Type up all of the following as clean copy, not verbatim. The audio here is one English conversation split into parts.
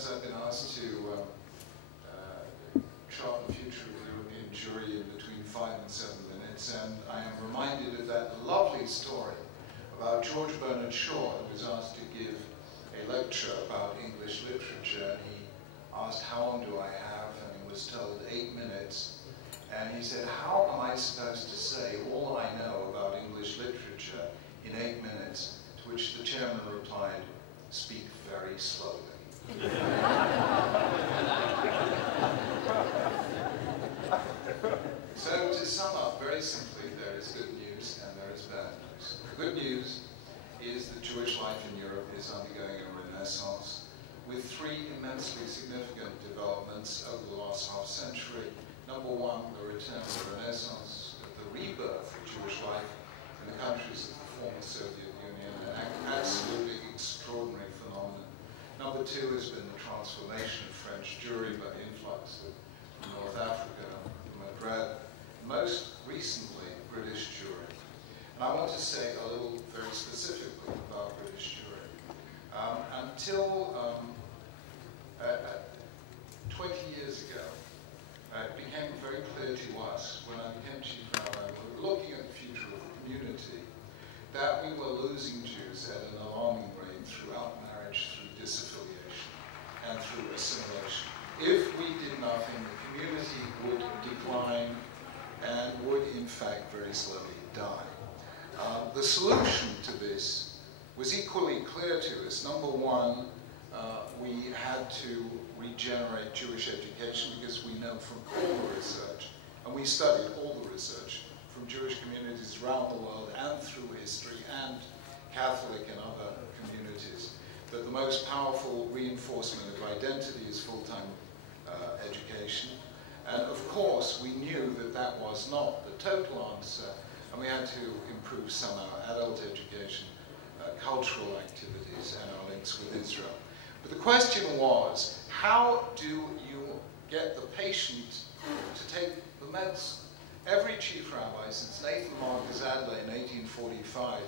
times I've been asked to chart the future of the European Jewry in between 5 and 7 minutes, and I am reminded of that lovely story about George Bernard Shaw, who was asked to give a lecture about English literature, and he asked, "How long do I have?" and he was told 8 minutes. And he said, "How am I supposed to say all I know about English literature in 8 minutes?" To which the chairman replied, "Speak very slowly." So to sum up very simply, there is good news and there is bad news. The good news is that Jewish life in Europe is undergoing a renaissance with 3 immensely significant developments over the last half century. Number one, the return of the Renaissance, the rebirth of Jewish life in the countries of the former Soviet Union, an absolutely extraordinary phenomenon. Number two has been the transformation of French Jewry by the influx of North Africa, Maghreb, most recently British Jewry. And I want to say a little very specifically about British Jewry. Until 20 years ago, it became very clear to us when I became chief rabbi, we were looking at the future of the community, that we were losing Jews at an alarming rate throughout marriage, through disaffiliation, and through assimilation. If we did nothing, the community would decline and would, in fact, very slowly die. The solution to this was equally clear to us. Number one, we had to regenerate Jewish education because we know from all the research, and we studied all the research from Jewish communities around the world and through history and Catholic and other communities, that the most powerful reinforcement of identity is full-time education. And of course, we knew that that was not the total answer, and we had to improve somehow adult education, cultural activities, and our links with Israel. But the question was, how do you get the patient to take the medicine? Every chief rabbi since Nathan Marcus Adler in 1845,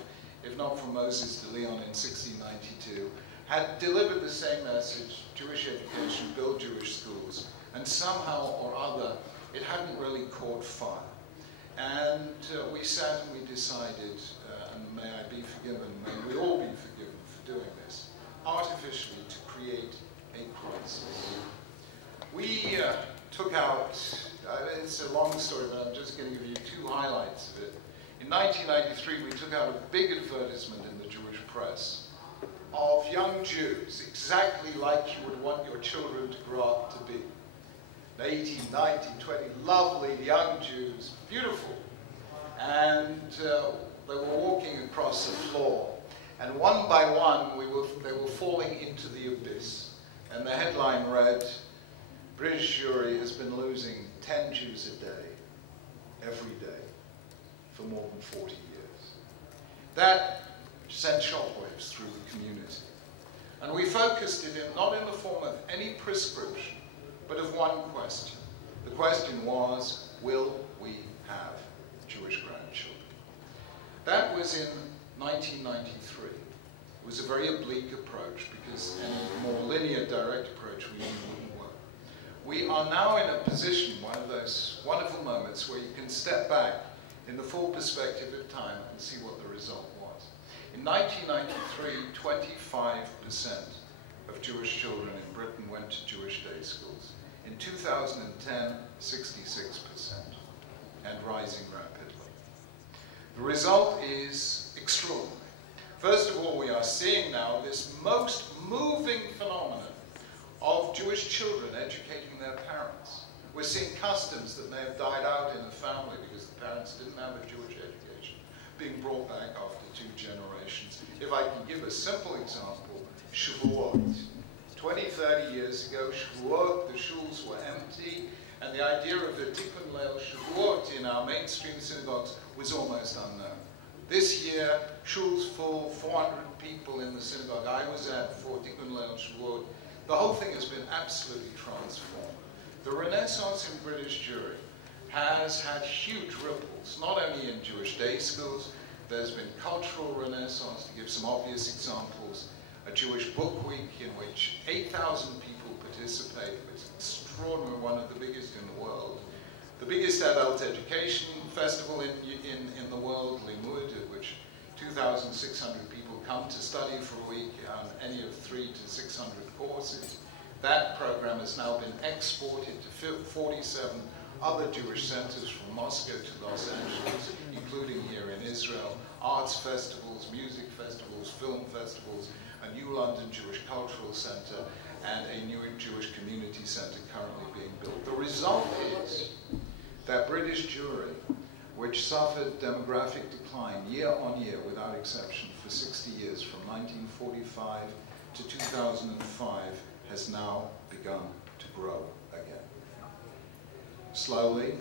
if not from Moses de Leon in 1692, had delivered the same message: Jewish education, build Jewish schools, and somehow or other it hadn't really caught fire. And we sat and we decided, and may I be forgiven, may we all be forgiven for doing this, artificially to create a crisis. We took out, it's a long story, but I'm just going to give you 2 highlights of it. In 1993, we took out a big advertisement in the Jewish press of young Jews, exactly like you would want your children to grow up to be. 18, 19, 20, lovely young Jews, beautiful. And they were walking across the floor. And one by one, they were falling into the abyss. And the headline read, "British Jewry has been losing 10 Jews a day, every day, for more than 40 years." That sent shockwaves through the community. And we focused it not in the form of any prescription, but of one question. The question was, will we have Jewish grandchildren? That was in 1993. It was a very oblique approach because any more linear, direct approach we knew wouldn't work. We are now in a position, one of those wonderful moments where you can step back in the full perspective of time and see what the result was. In 1993, 25% of Jewish children in Britain went to Jewish day schools. In 2010, 66%, and rising rapidly. The result is extraordinary. First of all, we are seeing now this most moving phenomenon of Jewish children educating their parents. We're seeing customs that may have died out in the family because the parents didn't have a Jewish education being brought back after 2 generations. If I can give a simple example, Shavuot. 20, 30 years ago, Shavuot, the shuls were empty, and the idea of the Tikkun Leil Shavuot in our mainstream synagogues was almost unknown. This year, shuls full, 400 people in the synagogue I was at for Tikkun Leil Shavuot. The whole thing has been absolutely transformed. The Renaissance in British Jewry has had huge ripples, not only in Jewish day schools. There's been cultural renaissance, to give some obvious examples. A Jewish book week in which 8,000 people participate. It's extraordinary, one of the biggest in the world. The biggest adult education festival in the world, Limmud, at which 2,600 people come to study for a week on any of 300 to 600 courses. That program has now been exported to 47 other Jewish centers from Moscow to Los Angeles, including here in Israel, arts festivals, music festivals, film festivals, a new London Jewish Cultural Center, and a new Jewish Community Center currently being built. The result is that British Jewry, which suffered demographic decline year on year without exception for 60 years, from 1945 to 2005, has now begun to grow again. Slowly,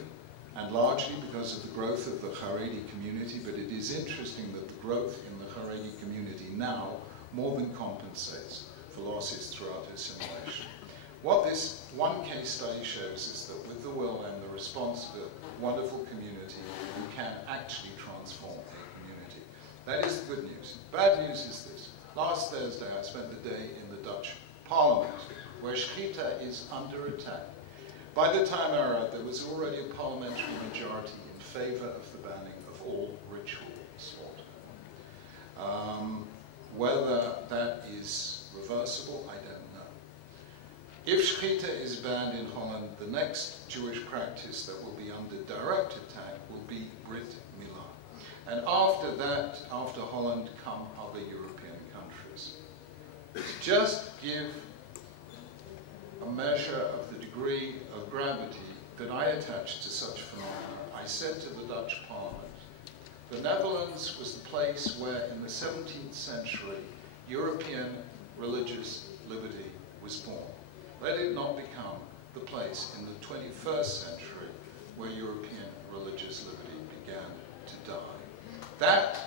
and largely because of the growth of the Haredi community, but it is interesting that the growth in the Haredi community now more than compensates for losses throughout assimilation. What this one case study shows is that with the will and the response of a wonderful community, you can actually transform a community. That is the good news. Bad news is this. Last Thursday, I spent the day in the Dutch Parliament, where Shechita is under attack. By the time I arrived, there was already a parliamentary majority in favor of the banning of all ritual slaughter. Whether that is reversible, I don't know. If Shechita is banned in Holland, the next Jewish practice that will be under direct attack will be Brit Milah. And after that, after Holland, come other European countries. Just give a measure of the degree of gravity that I attach to such phenomena. I said to the Dutch Parliament, the Netherlands was the place where in the 17th century European religious liberty was born. Let it not become the place in the 21st century where European religious liberty began to die. That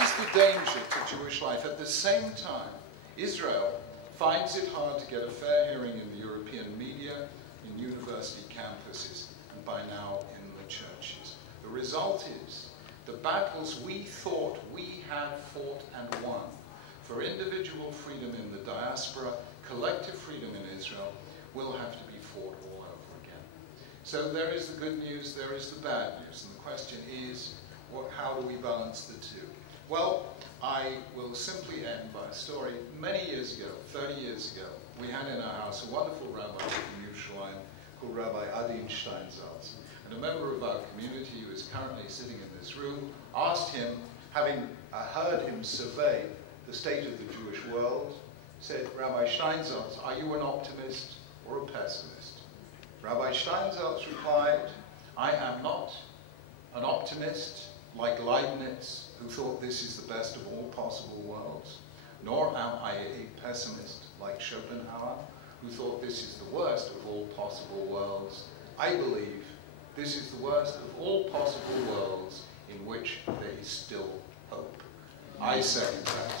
is the danger to Jewish life. At the same time, Israel finds it hard to get a fair hearing in the European media, in university campuses, and by now in the churches. The result is the battles we thought we had fought and won for individual freedom in the diaspora, collective freedom in Israel, will have to be fought all over again. So there is the good news, there is the bad news, and the question is, how do we balance the two? Well, I will simply end by a story. Many years ago, 30 years ago, we had in our house a wonderful rabbi from Yerushalayim called Rabbi Adin Steinsaltz. And a member of our community who is currently sitting in this room asked him, having heard him survey the state of the Jewish world, said, Rabbi Steinsaltz, are you an optimist or a pessimist? Rabbi Steinsaltz replied, I am not an optimist like Leibniz, who thought this is the best of all possible worlds, nor am I a pessimist like Schopenhauer, who thought this is the worst of all possible worlds. I believe this is the worst of all possible worlds in which there is still hope. I second that.